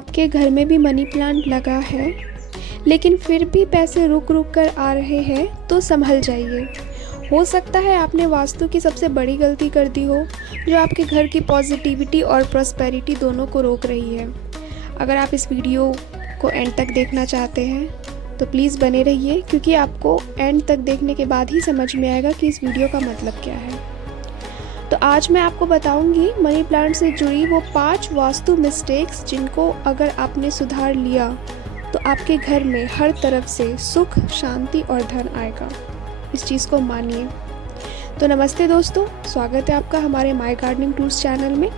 आपके घर में भी मनी प्लांट लगा है लेकिन फिर भी पैसे रुक रुक कर आ रहे हैं तो संभल जाइए। हो सकता है आपने वास्तु की सबसे बड़ी गलती कर दी हो जो आपके घर की पॉजिटिविटी और प्रॉस्पेरिटी दोनों को रोक रही है। अगर आप इस वीडियो को एंड तक देखना चाहते हैं तो प्लीज़ बने रहिए, क्योंकि आपको एंड तक देखने के बाद ही समझ में आएगा कि इस वीडियो का मतलब क्या है। तो आज मैं आपको बताऊंगी मनी प्लांट से जुड़ी वो 5 वास्तु मिस्टेक्स जिनको अगर आपने सुधार लिया तो आपके घर में हर तरफ से सुख, शांति और धन आएगा। इस चीज़ को मानिए। तो नमस्ते दोस्तों, स्वागत है आपका हमारे माय गार्डनिंग टूल्स चैनल में।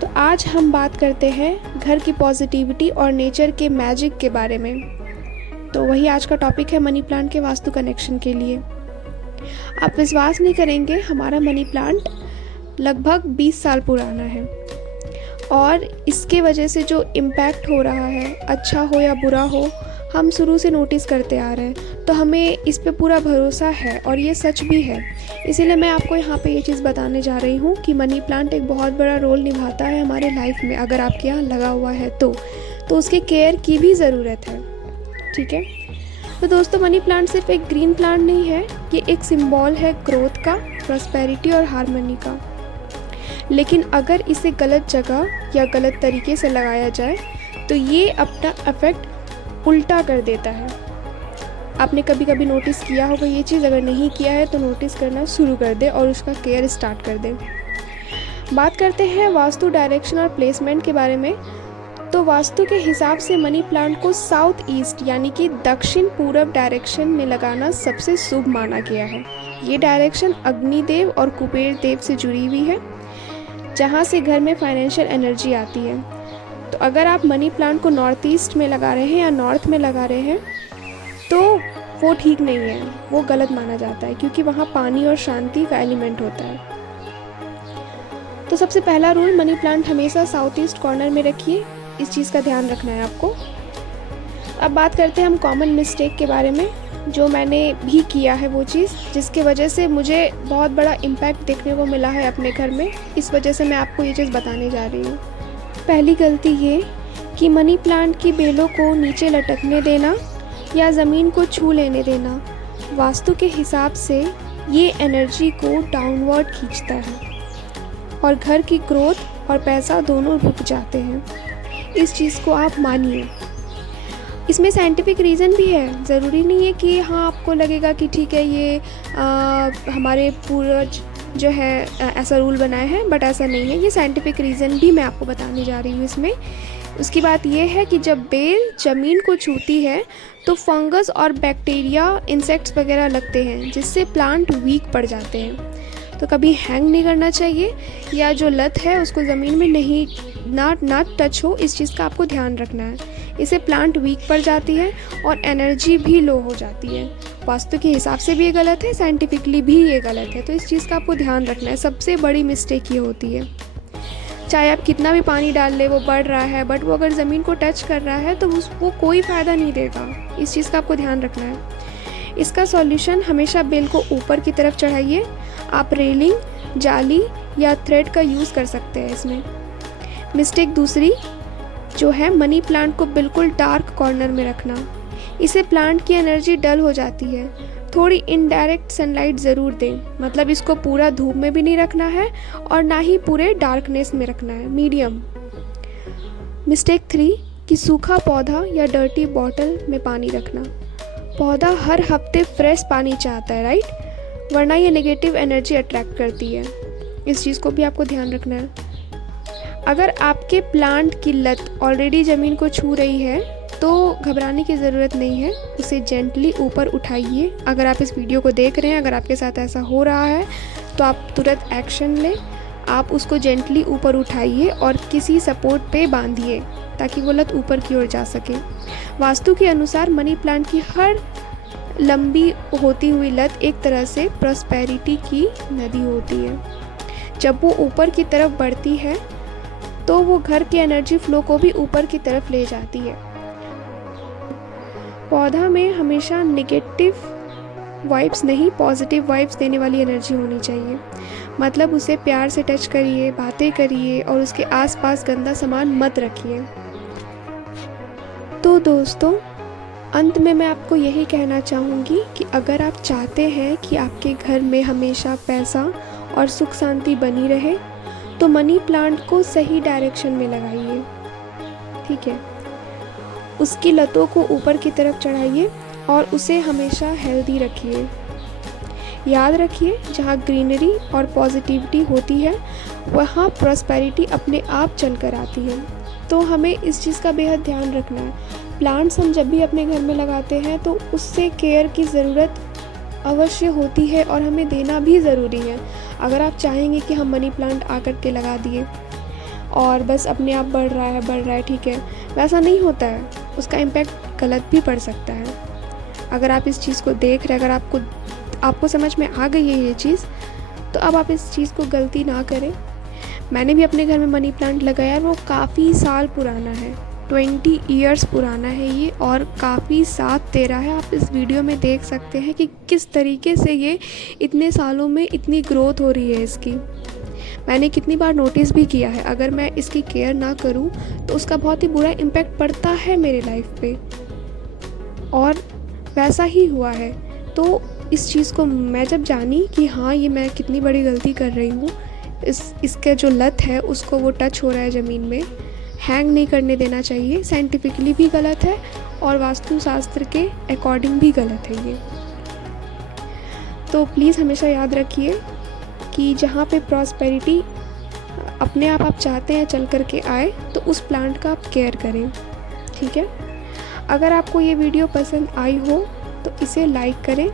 तो आज हम बात करते हैं घर की पॉजिटिविटी और नेचर के मैजिक के बारे में। तो वही आज का टॉपिक है मनी प्लांट के वास्तु कनेक्शन के लिए। आप विश्वास नहीं करेंगे, हमारा मनी प्लांट लगभग 20 साल पुराना है और इसके वजह से जो इम्पैक्ट हो रहा है, अच्छा हो या बुरा हो, हम शुरू से नोटिस करते आ रहे हैं। तो हमें इस पे पूरा भरोसा है और ये सच भी है। इसीलिए मैं आपको यहाँ पे ये चीज़ बताने जा रही हूँ कि मनी प्लांट एक बहुत बड़ा रोल निभाता है हमारे लाइफ में। अगर आपके यहाँ लगा हुआ है तो उसके केयर की भी ज़रूरत है। ठीक है। तो दोस्तों, मनी प्लांट सिर्फ एक ग्रीन प्लांट नहीं है, ये एक सिंबल है ग्रोथ का, प्रॉस्पेरिटी और हार्मनी का। लेकिन अगर इसे गलत जगह या गलत तरीके से लगाया जाए तो ये अपना इफेक्ट उल्टा कर देता है। आपने कभी कभी नोटिस किया होगा ये चीज़, अगर नहीं किया है तो नोटिस करना शुरू कर दे और उसका केयर स्टार्ट कर दे। बात करते हैं वास्तु डायरेक्शन और प्लेसमेंट के बारे में। तो वास्तु के हिसाब से मनी प्लांट को साउथ ईस्ट यानी कि दक्षिण पूरब डायरेक्शन में लगाना सबसे शुभ माना गया है। ये डायरेक्शन अग्निदेव और कुबेर देव से जुड़ी हुई है, जहाँ से घर में फाइनेंशियल एनर्जी आती है। तो अगर आप मनी प्लांट को नॉर्थ ईस्ट में लगा रहे हैं या नॉर्थ में लगा रहे हैं तो वो ठीक नहीं है, वो गलत माना जाता है, क्योंकि वहाँ पानी और शांति का एलिमेंट होता है। तो सबसे पहला रूल, मनी प्लांट हमेशा साउथ ईस्ट कॉर्नर में रखिए। इस चीज़ का ध्यान रखना है आपको। अब बात करते हैं हम कॉमन मिस्टेक के बारे में, जो मैंने भी किया है वो चीज़, जिसके वजह से मुझे बहुत बड़ा इम्पैक्ट देखने को मिला है अपने घर में। इस वजह से मैं आपको ये चीज़ बताने जा रही हूँ। पहली गलती ये कि मनी प्लांट की बेलों को नीचे लटकने देना या ज़मीन को छू लेने देना। वास्तु के हिसाब से ये एनर्जी को डाउनवर्ड खींचता है और घर की ग्रोथ और पैसा दोनों रुक जाते हैं। इस चीज़ को आप मानिए। इसमें साइंटिफिक रीज़न भी है। ज़रूरी नहीं है कि हाँ आपको लगेगा कि ठीक है ये हमारे पूर्वज जो है ऐसा रूल बनाए हैं, बट ऐसा नहीं है। ये साइंटिफिक रीज़न भी मैं आपको बताने जा रही हूँ इसमें। उसकी बात यह है कि जब बेल ज़मीन को छूती है तो फंगस और बैक्टीरिया, इंसेक्ट्स वगैरह लगते हैं, जिससे प्लांट वीक पड़ जाते हैं। तो कभी हैंग नहीं करना चाहिए, या जो लत है उसको ज़मीन में नहीं ना टच हो, इस चीज़ का आपको ध्यान रखना है। इससे प्लांट वीक पड़ जाती है और एनर्जी भी लो हो जाती है। वास्तु के हिसाब से भी ये गलत है, साइंटिफिकली भी ये गलत है। तो इस चीज़ का आपको ध्यान रखना है। सबसे बड़ी मिस्टेक ये होती है। चाहे आप कितना भी पानी डाल ले, वो बढ़ रहा है, बट वो अगर ज़मीन को टच कर रहा है तो वो कोई फ़ायदा नहीं देगा। इस चीज़ का आपको ध्यान रखना है। इसका सॉल्यूशन, हमेशा बेल को ऊपर की तरफ चढ़ाइए। आप रेलिंग, जाली या थ्रेड का यूज़ कर सकते हैं इसमें। मिस्टेक दूसरी जो है, मनी प्लांट को बिल्कुल डार्क कॉर्नर में रखना। इससे प्लांट की एनर्जी डल हो जाती है। थोड़ी इनडायरेक्ट सनलाइट ज़रूर दें, मतलब इसको पूरा धूप में भी नहीं रखना है और ना ही पूरे डार्कनेस में रखना है, मीडियम। मिस्टेक 3 कि सूखा पौधा या डर्टी बॉटल में पानी रखना। पौधा हर हफ्ते फ्रेश पानी चाहता है, राइट, वरना ये नेगेटिव एनर्जी अट्रैक्ट करती है। इस चीज़ को भी आपको ध्यान रखना है। अगर आपके प्लांट की लत ऑलरेडी ज़मीन को छू रही है तो घबराने की ज़रूरत नहीं है, उसे जेंटली ऊपर उठाइए। अगर आप इस वीडियो को देख रहे हैं, अगर आपके साथ ऐसा हो रहा है तो आप तुरंत एक्शन लें। आप उसको जेंटली ऊपर उठाइए और किसी सपोर्ट पे बांधिए ताकि वो लत ऊपर की ओर जा सके। वास्तु के अनुसार मनी प्लांट की हर लंबी होती हुई लत एक तरह से प्रॉस्पेरिटी की नदी होती है। जब वो ऊपर की तरफ बढ़ती है तो वो घर की एनर्जी फ्लो को भी ऊपर की तरफ ले जाती है। पौधा में हमेशा नेगेटिव वाइब्स नहीं, पॉजिटिव वाइब्स देने वाली एनर्जी होनी चाहिए। मतलब उसे प्यार से टच करिए, बातें करिए और उसके आसपास गंदा सामान मत रखिए। तो दोस्तों, अंत में मैं आपको यही कहना चाहूँगी कि अगर आप चाहते हैं कि आपके घर में हमेशा पैसा और सुख शांति बनी रहे, तो मनी प्लांट को सही डायरेक्शन में लगाइए। ठीक है, उसकी लतों को ऊपर की तरफ चढ़ाइए और उसे हमेशा हेल्दी रखिए। याद रखिए, जहाँ ग्रीनरी और पॉजिटिविटी होती है वहाँ प्रॉस्पेरिटी अपने आप चल कर आती है। तो हमें इस चीज़ का बेहद ध्यान रखना है। प्लांट्स हम जब भी अपने घर में लगाते हैं तो उससे केयर की ज़रूरत अवश्य होती है और हमें देना भी ज़रूरी है। अगर आप चाहेंगे कि हम मनी प्लांट आकर के लगा दिए और बस अपने आप बढ़ रहा है, ठीक है, वैसा नहीं होता है। उसका इम्पैक्ट गलत भी पड़ सकता है। अगर आप इस चीज़ को देख रहे हैं, अगर आपको समझ में आ गई है ये चीज़, तो अब आप इस चीज़ को गलती ना करें। मैंने भी अपने घर में मनी प्लांट लगाया है, वो काफ़ी साल पुराना है, 20 ईयर्स पुराना है ये, और काफ़ी साथ दे रहा है। आप इस वीडियो में देख सकते हैं कि किस तरीके से ये इतने सालों में इतनी ग्रोथ हो रही है इसकी। मैंने कितनी बार नोटिस भी किया है, अगर मैं इसकी केयर ना करूं तो उसका बहुत ही बुरा इम्पैक्ट पड़ता है मेरे लाइफ पे, और वैसा ही हुआ है। तो इस चीज़ को मैं जब जानी कि हाँ, ये मैं कितनी बड़ी गलती कर रही हूँ, इसका जो लत है उसको वो टच हो रहा है ज़मीन में, हैंग नहीं करने देना चाहिए, साइंटिफिकली भी गलत है और वास्तुशास्त्र के अकॉर्डिंग भी गलत है ये। तो प्लीज़ हमेशा याद रखिए कि जहाँ पे प्रॉस्पेरिटी अपने आप चाहते हैं चल कर के आए, तो उस प्लांट का आप केयर करें। ठीक है, अगर आपको ये वीडियो पसंद आई हो तो इसे लाइक करें,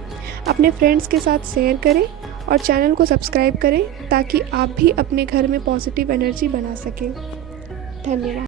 अपने फ्रेंड्स के साथ शेयर करें और चैनल को सब्सक्राइब करें ताकि आप भी अपने घर में पॉजिटिव एनर्जी बना सकें। धन्यवाद।